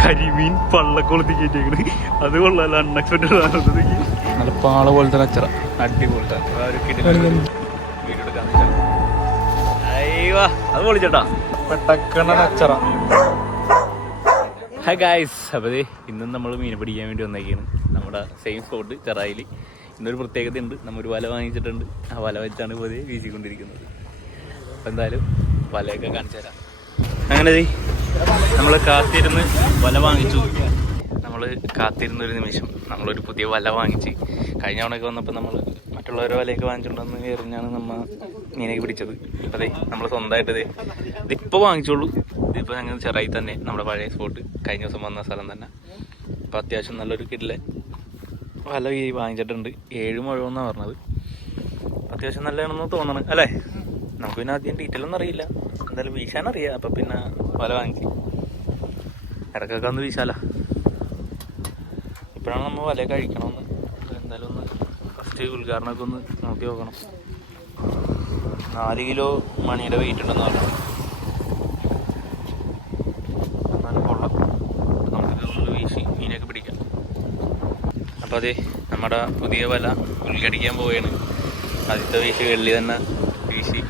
കരിമീൻ പള്ളക്കൊളുത്തി കയറ്റിയേക്കണ്. അത് കൊള്ളാലോ അൺഎക്സ്പെക്ടഡ് നല്ല പാള പോലത്തെ അച്ചറ. വെച്ചാണ്. അയ്യോ അത് പൊളിച്ചേട്ടാ. പെട്ടക്കണ അച്ചറ. ഹായ് ഗായ്സ് അപ്പോൾ ഇന്നും നമ്മൾ മീൻ പിടിക്കാൻ വേണ്ടി വന്നേക്കാണ്. നമ്മുടെ സെയിം സ്പോട്ട് ചെറായിൽ ഇന്നൊരു പ്രത്യേകത ഉണ്ട്. നമ്മൊരു ഒരു വല വാങ്ങിച്ചിട്ടുണ്ട്. ആ വല വെച്ചാണ് ദേ വീശിക്കൊണ്ടിരിക്കുന്നത്. അപ്പം എന്തായാലും വലയൊക്കെ കാണിച്ചു തരാം അങ്ങനെ നമ്മൾ കാത്തിരുന്ന് വല വാങ്ങിച്ചു. നമ്മൾ കാത്തിരുന്ന ഒരു നിമിഷം. നമ്മളൊരു പുതിയ വല വാങ്ങിച്ച്. കഴിഞ്ഞ തവണയൊക്കെ വന്നപ്പോൾ നമ്മൾ മറ്റുള്ളവരെ വലയൊക്കെ വാങ്ങിച്ചുകൊണ്ടെന്ന് എറിഞ്ഞാണ് നമ്മൾ മീനൊക്കെ പിടിച്ചത്. അതെ നമ്മൾ സ്വന്തമായിട്ട് ഇതേ ഇതിപ്പോൾ വാങ്ങിച്ചോളൂ. ഇതിപ്പോൾ ഞങ്ങൾ ചെറായി തന്നെ നമ്മുടെ പഴയ സ്പോട്ട് കഴിഞ്ഞ ദിവസം വന്ന സ്ഥലം തന്നെ. അപ്പോൾ അത്യാവശ്യം നല്ലൊരു കിഡിലെ വല വാങ്ങിച്ചിട്ടുണ്ട്. ഏഴ് മുഴുവെന്നാണ് പറഞ്ഞത്. അത്യാവശ്യം നല്ലതാണെന്ന് തോന്നണം. അല്ലേ? നമുക്ക് പിന്നെ ആദ്യം ഡീറ്റെയിൽ ഒന്നും അറിയില്ല. എന്തായാലും വീശാൻ അറിയാം അപ്പം പിന്നെ വല വാങ്ങിച്ച് ഇടക്കൊക്കെ ഒന്ന് വീശാല. ഇപ്പോഴാണ് നമ്മൾ വല കഴിക്കണമെന്ന് എന്തായാലും ഒന്ന് ഫസ്റ്റ് ഉദ്ഘാടനമൊക്കെ ഒന്ന് നോക്കി നോക്കണം. നാല് കിലോ മണിയുടെ വെയിറ്റ് ഉണ്ടെന്ന് പറഞ്ഞു. വീശി പിടിക്കാം. അപ്പോൾ അതെ നമ്മുടെ പുതിയ വല ഉൽഘടിക്കാൻ പോവുകയാണ്. ആദ്യത്തെ വീശി വെള്ളി തന്നെ വീശി.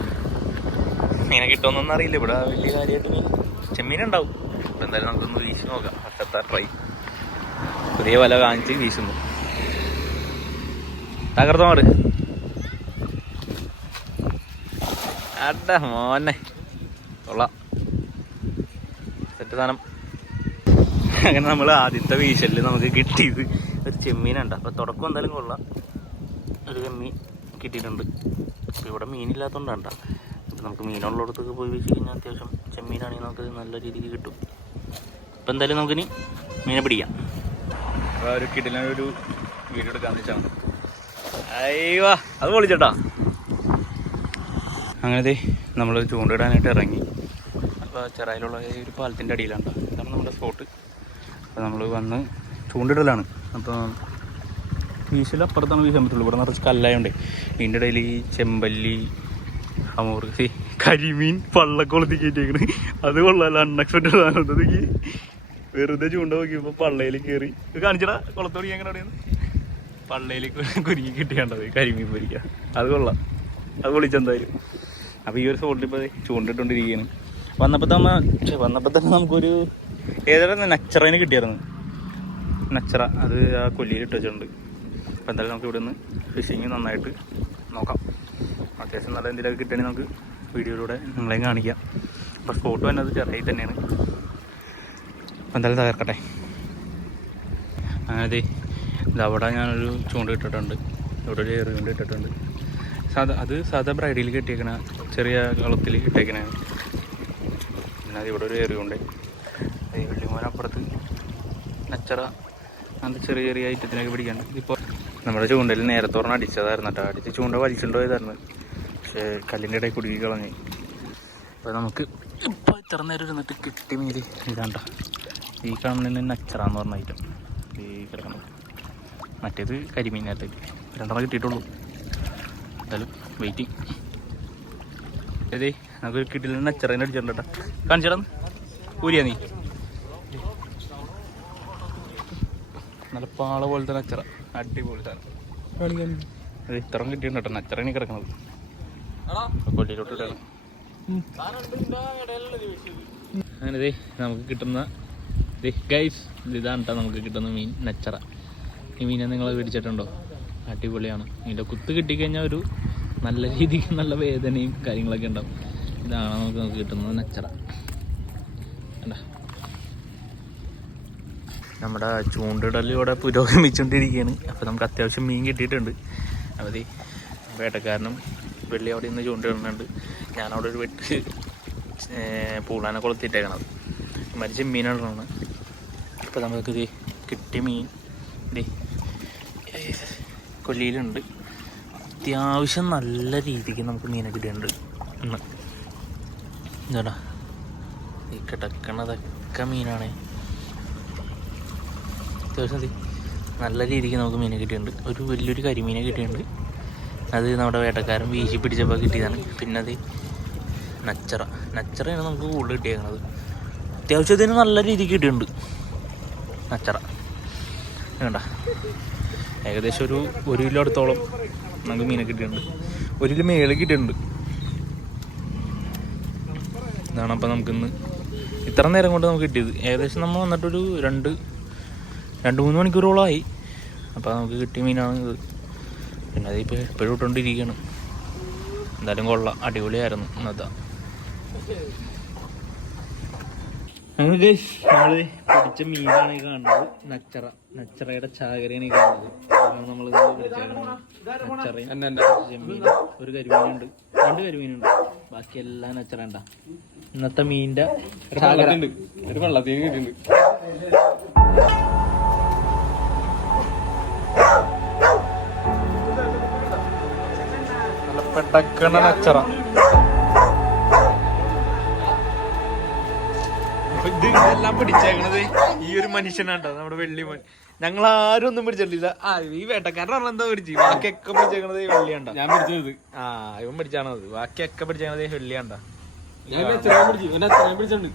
മീനെ കിട്ടുമെന്നൊന്നും അറിയില്ല. ഇവിടെ വലിയ കാര്യമായിട്ട് മീൻ ചെമ്മീനുണ്ടാവും. അപ്പോൾ എന്തായാലും നമുക്കൊന്ന് വീശി നോക്കാം. ഫസ്റ്റത്തെ ട്രൈ പുതിയ വല വാങ്ങിച്ച് വീശുന്നു. തകർത്ത മാട് അട മോനെ. കൊള്ളാം. സെറ്റ് സാധനം. അങ്ങനെ നമ്മൾ ആദ്യത്തെ വീശലിൽ നമുക്ക് കിട്ടിയത് ഒരു ചെമ്മീനുണ്ട് അപ്പോൾ തുടക്കം എന്തായാലും കൊള്ളാം. ഒരു ചെമ്മീൻ കിട്ടിയിട്ടുണ്ട്. ഇവിടെ മീനില്ലാത്തതുകൊണ്ടാണ് നമുക്ക് മീനുള്ളിടത്തൊക്കെ പോയി വെച്ച് കഴിഞ്ഞാൽ അത്യാവശ്യം ചെമ്മീനാണെങ്കിൽ നമുക്ക് നല്ല രീതിക്ക് കിട്ടും. അപ്പം എന്തായാലും നമുക്കിനി മീനെ പിടിക്കാം. ഒരു കിടിലൊരു വീഡിയോ എടുക്കാൻ അയ്യോ അത് പൊളിച്ചേട്ടാ. അങ്ങനത്തെ നമ്മൾ ചൂണ്ടിടാനായിട്ട് ഇറങ്ങി. അപ്പോൾ ചെറായിലുള്ള ഒരു പാലത്തിന്റെ അടിയിലാണ്. ഇതാണ് നമ്മുടെ സ്പോട്ട് അപ്പോൾ നമ്മൾ വന്ന് ചൂണ്ടിടലാണ് അപ്പോൾ വീശിൽ അപ്പുറത്താണ് വീശാൻ പറ്റുള്ളൂ. ഇവിടെ നിറച്ച് കല്ലായോണ്ട്. ഇതിന്റെ ഇടയിൽ ഈ ചെമ്പല്ലി സി കരിമീൻ പള്ളക്കൊളുത്തി കയറ്റിയേക്കണ്. അത് കൊള്ളാലോ അൺഎക്സ്പെക്ടഡ് ആണ്. ഈ വെറുതെ ചൂണ്ട നോക്കിയപ്പോൾ പള്ളയിൽ കയറി ഇത് കാണിച്ചടാ കുളത്തോടി എങ്ങനെ അവിടെയാണ് പള്ളയിൽ കുരുങ്ങി കിട്ടിയാണ്ടത് കരിമീൻ പൊരിക്കുക അത് കൊള്ളാം. അത് വിളിച്ചെന്തായാലും അപ്പോൾ ഈ ഒരു സ്പോട്ടിൽ ഇപ്പോൾ ചൂണ്ടിട്ടുകൊണ്ടിരിക്കുകയാണ് വന്നപ്പോൾ തന്നെ ഛെ, വന്നപ്പോൾ തന്നെ നമുക്കൊരു ഏതായിരുന്നു നച്ചറേനെ കിട്ടിയായിരുന്നു. നച്ചറ അത് ആ കൊല്ലിയിൽ ഇട്ട് വെച്ചിട്ടുണ്ട്. അപ്പോൾ എന്തായാലും നമുക്ക് ഇവിടെ നിന്ന് ഫിഷിങ് നന്നായിട്ട് നോക്കാം. അത്യാവശ്യം നല്ല എന്തെങ്കിലുമൊക്കെ കിട്ടണമെങ്കിൽ നമുക്ക് വീഡിയോയിലൂടെ നിങ്ങളെയും കാണിക്കാം. അപ്പോൾ സ്പോട്ട് വന്നത് ചെറിയ തന്നെയാണ്. അപ്പോൾ എന്തായാലും തകർക്കട്ടെ. അതെ അവിടെ ഞാനൊരു ചൂണ്ട ഇട്ടിട്ടുണ്ട്. ഇവിടെ ഒരു എറിയുണ്ട് ഇട്ടിട്ടുണ്ട്. സാധാ അത് സാധാ ബ്രൈഡിൽ കെട്ടിയേക്കണ ചെറിയ കളത്തിൽ ഇട്ടേക്കണ പിന്നെ അത് ഇവിടെ ഒരു എറിയുണ്ട് വെള്ളിമോനപ്പുറത്ത് നച്ചറ അങ്ങനത്തെ ചെറിയ ചെറിയ ഐറ്റത്തിനൊക്കെ പിടിക്കാണ്ട് ഇപ്പോൾ നമ്മുടെ ചൂണ്ടയിൽ നേരത്തെ അടിച്ചതായിരുന്നു കേട്ടോ. അടിച്ച് ചൂണ്ട വലിച്ചുണ്ടോ ഇതായിരുന്നു പക്ഷേ കല്ലിന്റെ ഇടയിൽ കുടുങ്ങി കളഞ്ഞ്. അപ്പോൾ നമുക്ക് ഇപ്പോൾ ഇത്ര നേരം ഇരുന്നിട്ട് കിട്ടി മീൽ ഇതാണ്ട. ഈ കാണുന്ന നച്ചറാന്ന് പറഞ്ഞ ഐറ്റം ഈ കിടക്കുന്നത് മറ്റേത് കരിമീനകത്ത്. രണ്ടെണ്ണം കിട്ടിയിട്ടുള്ളൂ. എന്തായാലും വെയിറ്റിംഗ് അതെ നമുക്ക് കിട്ടില്ല. നച്ചറേനെ കേട്ടോ. കാണിച്ചടാ ഊരിയാ നീ. നല്ല പാള പോലത്തെ നച്ചറ. അടിപൊളി സാധനം. അതെ ഇത്രയും കിട്ടിയിട്ടുണ്ട് കേട്ടോ. നച്ചറേനെ കിടക്കണത്. കൊല്ലിയിലോട്ട് ഇടണം അങ്ങനെ ദേ നമുക്ക് കിട്ടുന്ന ദേ ഗൈസ് ഇതാണ് കേട്ടോ നമുക്ക് കിട്ടുന്ന മീൻ നച്ചറ. ഈ മീനെ നിങ്ങൾ പിടിച്ചിട്ടുണ്ടോ? അടിപൊളിയാണ്. ഇതിന്റെ കുത്ത് കിട്ടിക്കഴിഞ്ഞാൽ ഒരു നല്ല രീതിക്ക് നല്ല വേദനയും കാര്യങ്ങളൊക്കെ ഉണ്ടാവും. ഇതാണ് നമുക്ക് നമുക്ക് കിട്ടുന്നത് നച്ചറ. കണ്ട? നമ്മുടെ ചൂണ്ടിടൽ ഇവിടെ പുരോഗമിച്ചുകൊണ്ടിരിക്കുകയാണ്. അപ്പോൾ നമുക്ക് അത്യാവശ്യം മീൻ കിട്ടിയിട്ടുണ്ട്. അപ്പോൾ വേട്ടക്കാരനും വെള്ളി അവിടെ നിന്ന് ചൂണ്ടിടുന്നുണ്ട് ഞാനവിടെ ഒരു വെട്ട് പൂളാനെ കൊളുത്തിയിട്ടേക്കണത് മരിച്ച മീനാണ് അപ്പോൾ നമുക്ക് ഇത് കിട്ടിയ മീൻ ഇതേ കൊല്ലിയിലുണ്ട്. അത്യാവശ്യം നല്ല രീതിക്ക് നമുക്ക് മീനെ കിട്ടിയിട്ടുണ്ട്. ഇന്ന്. എന്താണ് ഈ കിടക്കണതൊക്കെ മീനാണ്. അത്യാവശ്യം നല്ല രീതിക്ക് നമുക്ക് മീനെ കിട്ടിയിട്ടുണ്ട്. ഒരു വലിയൊരു കരിമീനെ കിട്ടിയിട്ടുണ്ട്. അത് നമ്മുടെ വേട്ടക്കാരൻ വീശി പിടിച്ചപ്പോൾ കിട്ടിയതാണ്. പിന്നെ അത് നച്ചറ. നച്ചറയാണ് നമുക്ക് കൂടുതൽ കിട്ടിയേക്കുന്നത് അത്യാവശ്യത്തിന് നല്ല രീതിക്ക് കിട്ടിയിട്ടുണ്ട്. നച്ചറ. വേണ്ട ഏകദേശം ഒരു ഒരു കിലോ അടുത്തോളം നമുക്ക് മീനെ കിട്ടിയിട്ടുണ്ട്. ഒരു കിലോ മേളിൽ കിട്ടിയിട്ടുണ്ട്. ഇതാണ് അപ്പം നമുക്കിന്ന് ഇത്ര നേരം കൊണ്ട് നമുക്ക് കിട്ടിയത്. ഏകദേശം നമ്മൾ വന്നിട്ടൊരു രണ്ട് രണ്ട് മൂന്ന് മണിക്കൂറോളമായി അപ്പോൾ നമുക്ക് കിട്ടിയ മീനാണ് ഇത്. പിന്നെ അതിപ്പോൾ എപ്പോഴും ഇട്ടുകൊണ്ടിരിക്കുകയാണ്. എന്തായാലും കൊള്ളാം. അടിപൊളിയായിരുന്നു ഇന്നത്തെ. അങ്ങനെ നമ്മൾ പിടിച്ച മീനാണ് ഈ കാണുന്നത്. നച്ചറ. നച്ചറയുടെ ചാകരയാണ് ഈ കാണുന്നത്. അതാണ് നമ്മൾ നച്ചറയും ചെമ്മീൻ ഒരു കരിമീനുണ്ട്. രണ്ട് കരിമീനുണ്ട്. ബാക്കി എല്ലാം നച്ചറ ഉണ്ടാ ഇന്നത്തെ മീനിന്റെ ചാകര. ഒരു വെള്ളത്തിന് കിട്ടിയിട്ടുണ്ട്. പെട്ടക്കണ അപ്പൊ ഇത് ഇതെല്ലാം പിടിച്ചേക്കണത് ഈ ഒരു മനുഷ്യനാട്ടോ നമ്മുടെ വെള്ളി മോൻ ഞങ്ങൾ ആരും ഒന്നും പിടിച്ചിട്ടില്ല. ആ ഈ വേട്ടക്കാരൻ പറഞ്ഞ എന്താ പിടിച്ചു? ബാക്കിയൊക്കെ പിടിച്ചേക്കണത് ഈ വെള്ളിയാണ്ട? ഞാൻ പിടിച്ചത് ആ ഇവൻ പിടിച്ചാണത് ബാക്കിയൊക്കെ പിടിച്ചേക്കണത് ഈ വെള്ളിയാണ്ട? ഞാൻ പിടിച്ചു. പിടിച്ചിട്ടുണ്ട്.